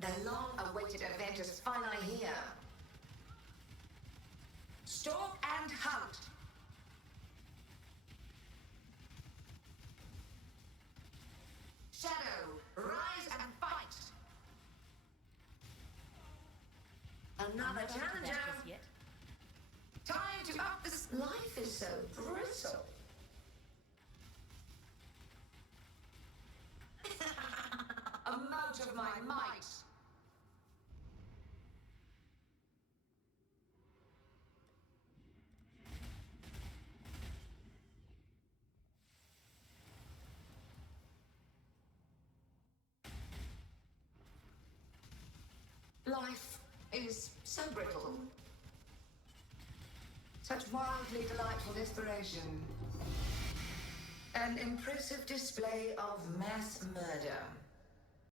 The long-awaited event is finally here. Stalk and hunt! Shadow, rise and fight! Another challenger! Yet. Time to up this. Life is so brittle. A mote of my might. Life is so brittle. Such wildly delightful desperation. An impressive display of mass murder.